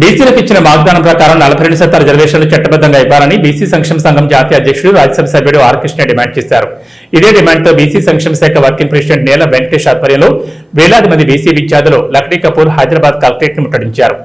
బీసీలకు ఇచ్చిన వాగ్దానం ప్రకారం నలభై రెండు శాతం రిజర్వేషన్లు చట్టబద్ధంగా ఇవ్వాలని బీసీ సంక్షేమ సంఘం జాతీయ అధ్యక్షుడు రాజ్యసభ సభ్యుడు ఆర్ కృష్ణ డిమాండ్ చేశారు. ఇదే డిమాండ్తో బీసీ సంక్షేమ శాఖ వర్కింగ్ ప్రెసిడెంట్ నేల వెంకటేష్ ఆధ్వర్యంలో వేలాది మంది బీసీ విద్యార్థులు లక్డీ కపూర్ హైదరాబాద్ కలెక్టరేట్ను ముట్టడించారు.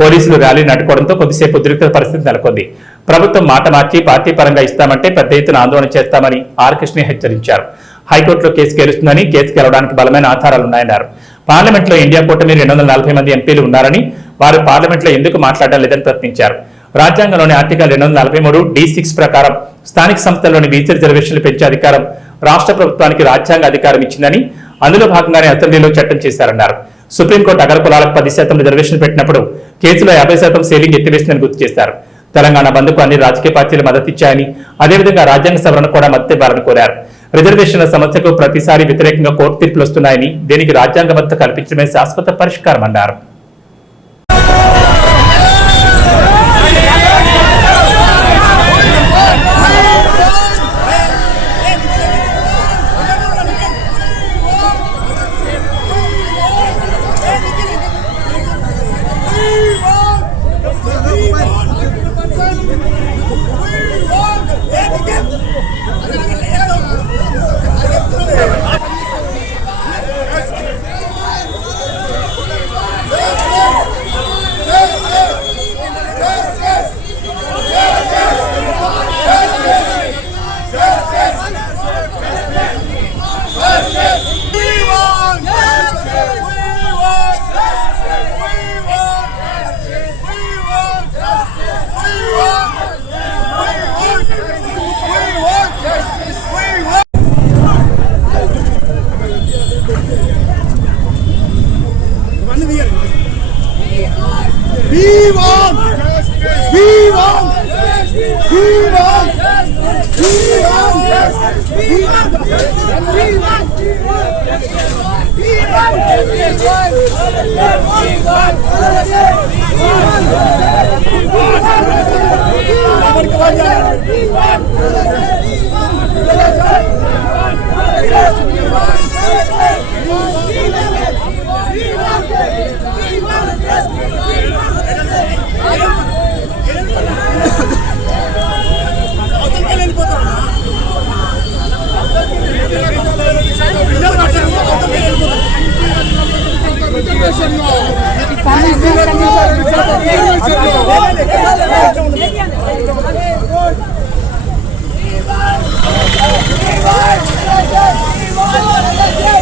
పోలీసులు ర్యాలీ నడుకోవడంతో కొద్దిసేపు ఉద్రిక్త పరిస్థితి నెలకొంది. ప్రభుత్వం మాట మార్చి పార్టీ పరంగా ఇస్తామంటే పెద్ద ఎత్తున ఆందోళన చేస్తామని ఆర్ కృష్ణ హెచ్చరించారు. హైకోర్టులో కేసు గెలుస్తుందని కేసు గెలవడానికి బలమైన ఆధారాలున్నాయన్నారు. ఉన్నాయన్నారు పార్లమెంట్లో ఇండియా కూటమి రెండు వందల నలభై మంది ఎంపీలు ఉన్నారని వారు పార్లమెంట్లో ఎందుకు మాట్లాడడం లేదని ప్రశ్నించారు. రాజ్యాంగంలోని ఆర్టికల్ రెండు వందల నలభై మూడు డి సిక్స్ ప్రకారం స్థానిక సంస్థల్లోని బీసీ రిజర్వేషన్లు పెంచే అధికారం రాష్ట్ర ప్రభుత్వానికి రాజ్యాంగ అధికారం ఇచ్చిందని అందులో భాగంగానే అసెంబ్లీలో చట్టం చేశారన్నారు. సుప్రీంకోర్టు అగర కులాలకు పది శాతం రిజర్వేషన్ పెట్టినప్పుడు కేసులో యాభై శాతం సేలింగ్ ఎత్తివేసిందని గుర్తు చేశారు. తెలంగాణ బంద్కు అన్ని రాజకీయ పార్టీలు మద్దతిచ్చాయని అదేవిధంగా రాజ్యాంగ సవరణ కూడా మద్దతు ఇవ్వాలని కోరారు. రిజర్వేషన్ల సమస్యకు ప్రతిసారి వ్యతిరేకంగా కోర్టు తీర్పులు వస్తున్నాయని దీనికి రాజ్యాంగబద్ధ కల్పించడమే శాశ్వత పరిష్కారం అన్నారు. Viva! Viva! Viva! Viva! Viva! Viva!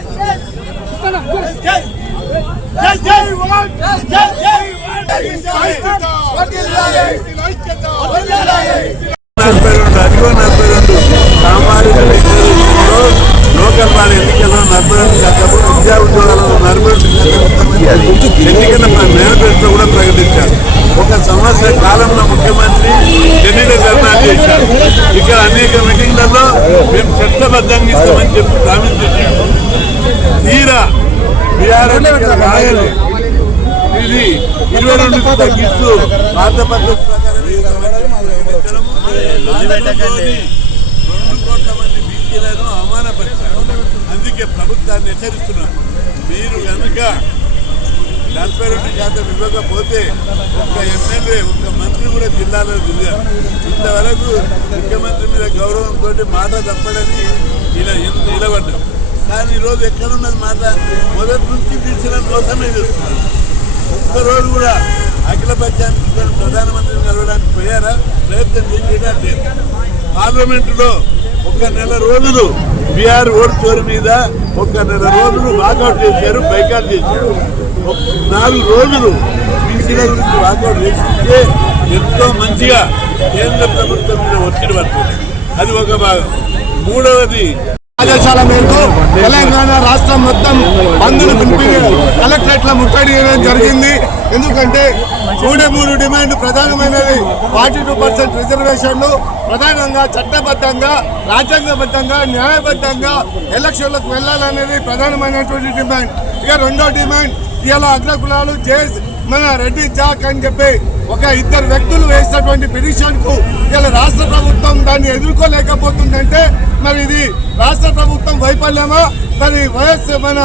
సామాజిక రిజర్వేషన్లో లోకల్ బాడీ ఎన్నికల్లో నలభై రెండు శాతం విద్యా ఉద్యోగాలలో నలభై రెండు శాతం ఎన్నికల మేనిఫెస్టో కూడా ప్రకటించారు ఒక సంవత్సర కాలంలో ముఖ్యమంత్రి ఢిల్లీలో ధర్నా చేశారు ఇక్కడ అనేక మీటింగ్లలో మేము చట్టబద్ధంగా ఇస్తామని చెప్పి ప్రామిస్ చేశారు తీరా రాయలే. ఇది ఇరవై రెండు తగ్గిస్తూ పాత పద్ధతి రెండు కోట్ల మంది బీసీలను అవమానపరిచారు. అందుకే ప్రభుత్వాన్ని హెచ్చరిస్తున్నాను మీరు కనుక నలభై రెండు శాతం ఇవ్వకపోతే ఒక్క ఎమ్మెల్యే ఒక్క మంత్రి కూడా జిల్లాలో తిరిగారు ఇంతవరకు ముఖ్యమంత్రి మీద గౌరవంతో మాట తప్పడని ఇలా నిలబడ్డారు కానీ ఈరోజు ఎక్కడున్నది మాట? మొదటి నుంచి తీర్చిన మోసమే చేస్తున్నారు. ఒక్కరోజు కూడా అఖిల పక్షాన్ని ప్రధానమంత్రిని కలవడానికి పోయారా? ప్రయత్నం చేసేదా లేదు. పార్లమెంటులో ఒక నెల రోజులు బీఆర్ ఓటు చోరు మీద ఒక నెల రోజులు వాకౌట్ చేశారు బైకాట్ చేశారు. నాలుగు రోజులు బీసీల గురించి వాకౌట్ చేసింటే ఎంతో మంచిగా కేంద్ర ప్రభుత్వం మీద ఒత్తిడి పడుతుంది. అది ఒక భాగం. మూడవది ఆదేశాల మేరకు తెలంగాణ రాష్ట్రం మొత్తం బంధులు పిలిపి కలెక్టరేట్ ముట్టడి జరిగింది. ఎందుకంటే మూడే మూడు డిమాండ్ ప్రధానమైనది ఫార్టీ టూ పర్సెంట్ రిజర్వేషన్లు ప్రధానంగా చట్టబద్ధంగా రాజ్యాంగబద్ధంగా న్యాయబద్ధంగా ఎలక్షన్లకు వెళ్ళాలనేది ప్రధానమైనటువంటి డిమాండ్. ఇక రెండో డిమాండ్ ఇలా అగ్రకులాలు జేఎస్ మన రెడ్డి జాక్ అని చెప్పి ఒక ఇద్దరు వ్యక్తులు వేసినటువంటి పిటిషన్కు ఇలా రాష్ట్ర ప్రభుత్వం దాన్ని ఎదుర్కోలేకపోతుందంటే మరి ఇది రాష్ట్ర ప్రభుత్వం వైఫల్యమా? మరి వైఎస్ మన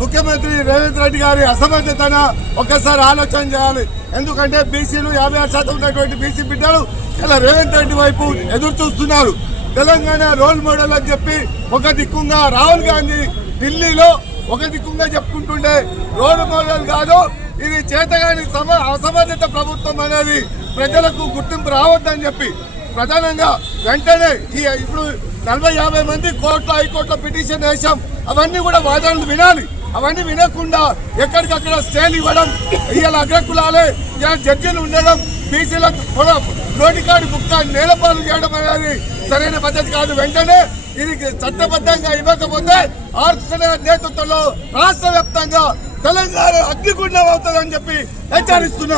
ముఖ్యమంత్రి రేవంత్ రెడ్డి గారి అసమర్థతన ఒకసారి ఆలోచన చేయాలి. ఎందుకంటే బీసీలు యాభై ఆరు శాతం ఉన్నటువంటి బీసీ బిడ్డలు ఇలా రేవంత్ రెడ్డి వైపు ఎదురు చూస్తున్నారు. తెలంగాణ రోల్ మోడల్ అని చెప్పి ఒక దిక్కుంగా రాహుల్ గాంధీ ఢిల్లీలో ఒక దిక్కుంగా చెప్పుకుంటుండే. రోల్ మోడల్ కాదు ఇది చేతగాని సమ అసమర్థత ప్రభుత్వం అనేది ప్రజలకు గుర్తింపు రావద్దని చెప్పి ప్రధానంగా వెంటనే ఈ ఇప్పుడు నలభై యాభై మంది కోర్టు హైకోర్టులో పిటిషన్ వేశాం. అవన్నీ కూడా వాదనలు వినాలి. అవన్నీ వినకుండా ఎక్కడికక్కడ స్టేలు ఇవ్వడం ఇవాళ అగ్రకులాలే ఇలా జడ్జిలు ఉండడం బీసీలకు కూడా నోటికాడి బుక్క నేలపాలు చేయడం అనేది సరైన పద్ధతి కాదు. వెంటనే ఇది చట్టబద్ధంగా ఇవ్వకపోతే ఆర్థిక నేతృత్వంలో రాష్ట్ర వ్యాప్తంగా తెలంగాణ అగ్నిగుండం అవుతుందని చెప్పి హెచ్చరిస్తున్నారు